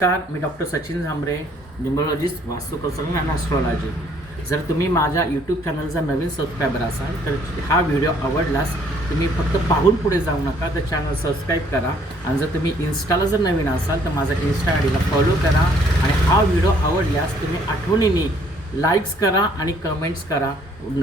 नमस्कार, मी doctor Sachin Jhambare, numerologist, वास्तुकौशल्य आणि astrology. जर तुम्ही माझ्या यूट्यूब चॅनलचा नवीन सबस्क्रायबर असाल तर हा व्हिडिओ आवडलास तुम्ही फक्त पाहून पुढे जाऊ नका, तर चॅनल सबस्क्राईब करा. आणि जर तुम्ही इन्स्टाला जर नवीन असाल तर माझा इन्स्टा आय डीला फॉलो करा. आणि हा व्हिडिओ आवडल्यास तुम्ही आठवणीने लाईक्स करा आणि कमेंट्स करा.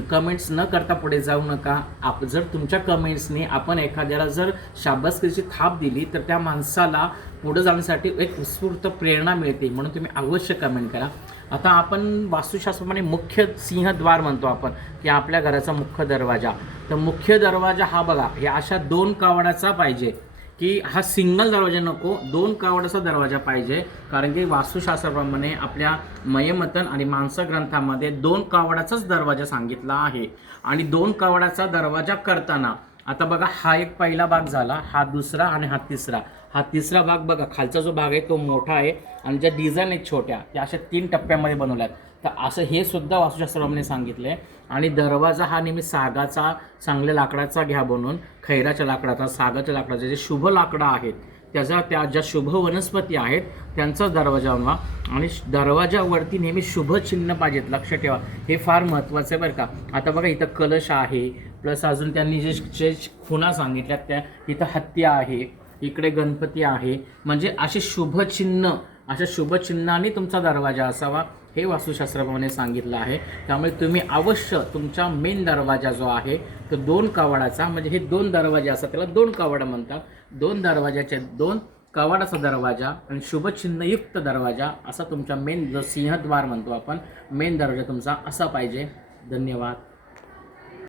कमेंट्स न करता पुढे जाऊ नका. जर तुमच्या कमेंट्सने आपण एखाद्याला जर शाबासकीची थाप दिली तर त्या माणसाला पुढे जाण्यासाठी एक उत्स्फूर्त प्रेरणा मिळते, म्हणून तुम्ही अवश्य कमेंट करा. आता आपण वास्तुशास्त्राप्रमाणे मुख्य सिंहद्वार म्हणतो आपण, की आपल्या घराचा मुख्य दरवाजा. तर मुख्य दरवाजा हा बघा, हे अशा 2 कावडाचा पाहिजे, की हा सिंगल दरवाजा नको, 2 कावडाचा दरवाजा पाहिजे. कारण की वास्तुशास्त्राप्रमाणे आपल्या मयमतन आणि मानस ग्रंथामध्ये 2 कावडाचाच दरवाजा सांगितला आहे. आणि 2 कावडाचा दरवाजा करताना आता बघा, हा एक पहिला भाग झाला, हा दुसरा आणि हा तिसरा. हा तिसरा भाग बघा, खालचा जो भाग आहे तो मोठा आहे आणि ज्या डिझाईन आहेत छोट्या त्या अशा 3 टप्प्यामध्ये बनवल्यात. तर असं हे सुद्धा वास्तुशास्त्राप्रमाणे सांगितलं आहे. आणि दरवाजा हा नेहमी सागाचा, चांगल्या लाकडाचा घ्या बनवून, खैराच्या लाकडाचा, सागाच्या लाकडाचे जे शुभ लाकडं आहेत त्या ज्या शुभ वनस्पती आहेत त्यांचा दरवाजा बनवा. आणि दरवाजावरती नेहमी शुभ चिन्ह पाहिजेत, लक्ष ठेवा, हे फार महत्त्वाचं आहे बरं का. आता बघा, इथं कलश आहे, प्लस अजून त्यांनी जे खुणा सांगितल्यात त्या, इथं हत्ती आहे, इकडे गणपती आहे. म्हणजे असे शुभचिन्ह, अशा शुभचिन्हाने तुमचा दरवाजा असावा, हे वास्तुशास्त्राप्रमाणे सांगितलं आहे. त्यामुळे तुम्ही अवश्य तुमचा मेन दरवाजा जो आहे तो 2 कावडाचा, म्हणजे हे 2 दरवाजे असतात, त्याला 2 कावडा म्हणतात. 2 दरवाजाचे 2 कवाडाचा दरवाजा आणि शुभचिन्हयुक्त दरवाजा असा तुमचा मेन जो सिंहद्वार म्हणतो आपण, मेन दरवाजा तुमचा असा पाहिजे. धन्यवाद.